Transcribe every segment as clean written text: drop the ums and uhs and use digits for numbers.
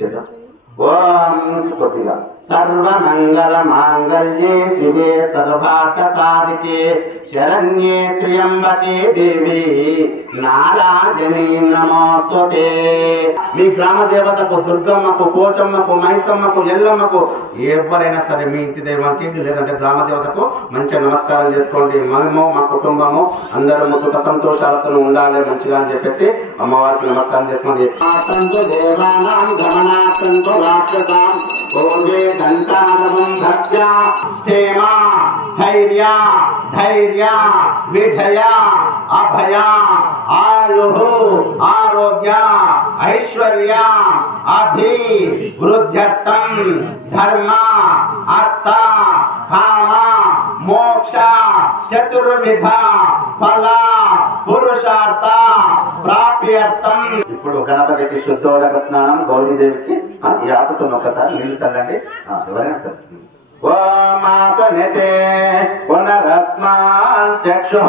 చేద్దాం. ఓం కొద్దిగా సర్వమంగళ మాంగళ్యే శివే సర్వార్థ సాధికే శరణ్యే త్ర్యంబకే దేవి నారాయణీ నమోస్తుతే. మీ గ్రామ దేవతకు దుర్గమ్మకు, పోచమ్మకు, మైసమ్మకు, ఎల్లమ్మకు ఎవరైనా సరే మీ ఇంటి దైవానికి లేదంటే గ్రామ దేవతకు మంచిగా నమస్కారం చేసుకోండి. మనము మా కుటుంబము అందరము సుఖ సంతోషాలతో ఉండాలి మంచిగా అని చెప్పేసి అమ్మవారికి నమస్కారం చేసుకోండి. స్థైర్య ధైర్య విజయ అభయ ఆయు ఆరోగ్య ఐశ్వర్య అభివృద్ధ్యర్థం ధర్మ అర్థ కామ మోక్ష చతుర్విధ ఫల పురుషార్థ ప్రాప్త్యర్థం. ఇప్పుడు గణపతికి శుద్ధోదక స్నానం, గౌరీదేవికి ఈ ఆకుతున్న ఒకసారి నీళ్లు చల్లండి. ఎవరైనా సరే. ఓమాసనితే పునరస్మాన్ చక్షుః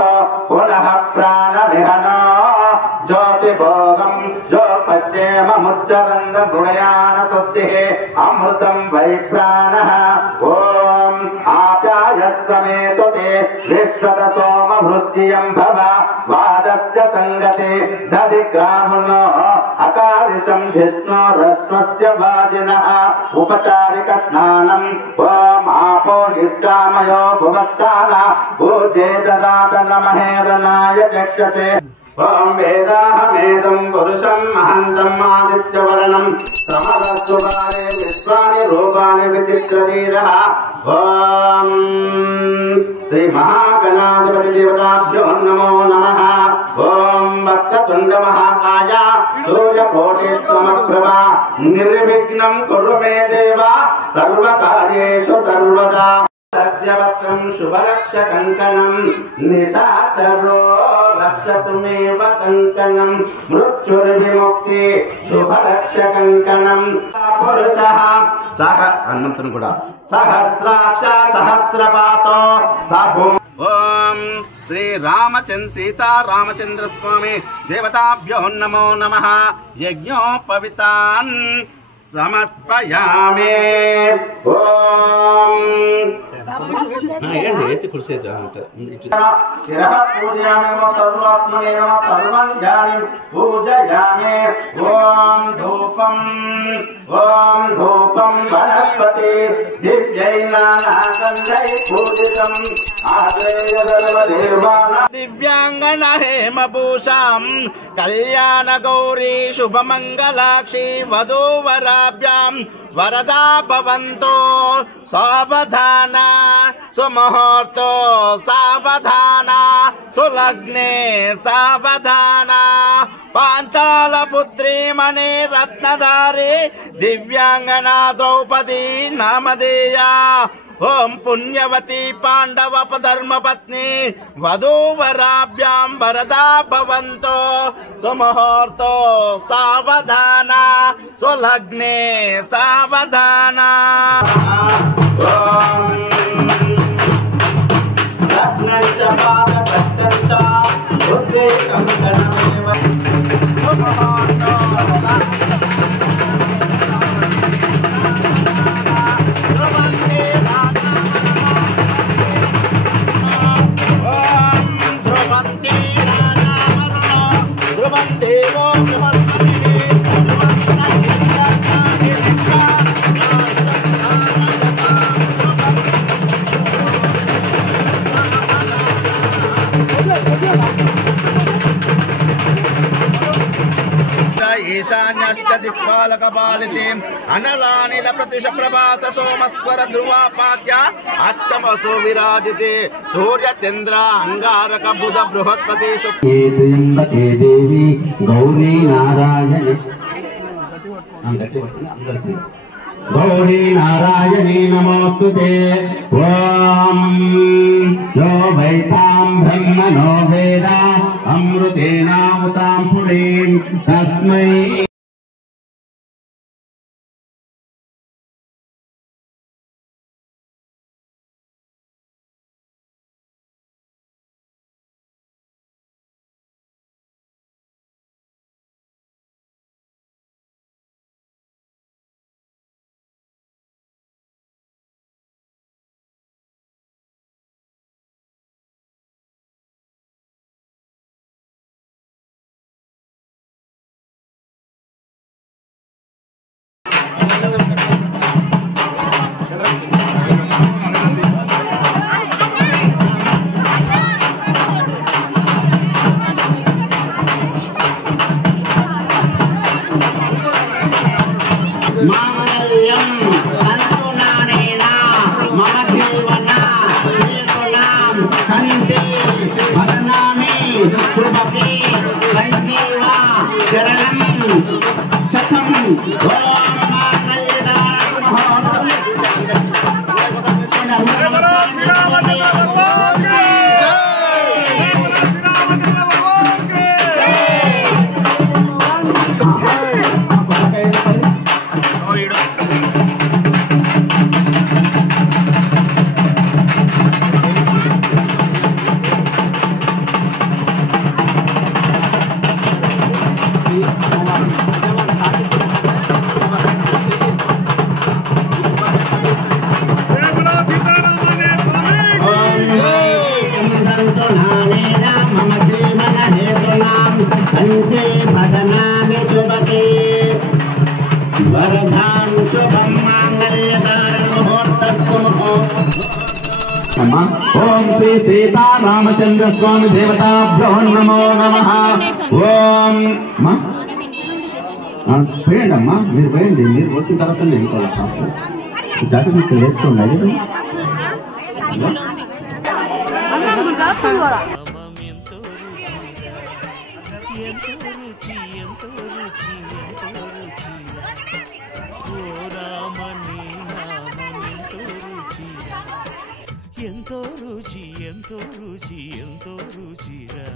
పునః ప్రాణవిహనో జ్యోతిభోగం జో పశ్యేమముచ్చరంద మృగయాన స్వస్తిః అమృతం వై ప్రాణః. ఓం ఆప్యాయస్సమేతుతే విశ్వత సోమ వృష్టియం భవ వాదస్య సంగతే దధి గ్రాముణో అకారిషం జిష్ణో రశ్మస్య వాజినః ఉపచారిక స్నానం. ఓం ఆపో నిష్కామయో భువస్థాన పూజే దదాత నమహేరనాయ చక్షసే. ఓం వేదాహమేదం పురుషం మహంతం ఆదిత్యవర్ణం సమరస్సు బాలే విశ్వాని రూపాని విచిత్రధీరః. ఓం శ్రీ మహాగణాధిపతి దేవతాభ్యో నమో నమః. ఓం వక్రతుండ మహాకాయ సూర్యకోటి సమప్రభ నిర్విఘ్నం కురు మే దేవ సర్వకార్యేషు సర్వదా. సస్యవత్రం శుభరక్ష కంకణం నిశాచరో రక్షతుమేవ కంకణం మృత్యుర్విముక్తి శుభరక్ష కంకణం. పురుషః సహ అన్నంతను కూడా సహస్రాక్ష సహస్రపాతో సభూ. ఓం శ్రీ సీతారామచంద్ర స్వామి దేవతాభ్యో నమో నమః. యజ్ఞోపవితాన్ సమర్పయామి. ఓం ఓం ధూపం వనస్పతి పూజితం దివ్యాంగన హేమభూషాం కళ్యాణ గౌరీ శుభమంగళాక్షి వధూవరాభ్యాం వరదా భవంతో సావధాన సుముహూర్తో సావధాన సులగ్నే సావధాన. పాంచాల పుత్రీ మణి రత్నధారి దివ్యాంగనా ద్రౌపది నామధేయ. ఓం పుణ్యవతి పాండవపధర్మపత్ని వధూవరాభ్యాం వరదా భవంతో సుముహూర్తో సావధాన సులగ్నే సావధాన. ఈశాన్యష్టదిక్పాలకపాలితే అనలానిల ప్రతిశ ప్రభాస సోమస్వర ధ్రువాపాక్య అష్టమసో విరాజితే సూర్య చంద్ర అంగారక బుధ బృహస్పతి శుక్రే దేవి గౌరీ నారాయణి. గౌరీ నారాయణీ నమోస్తుతే. ఓం యో వైతాం బ్రహ్మణో వేద అమృతేనావతాం పురీం తస్మై ఓం శ్రీ సీతారామచంద్ర స్వామి దేవతాభ్యో నమో నమః. ఓం పోయండి అమ్మా, మీరు పోయండి. మీరు పోసిన తర్వాత నేను జాకెట్ ఇక్కడ వేసుకోండి. ఎంతో రుచి ఎంతో రుచి ఎంతో రుచిరా.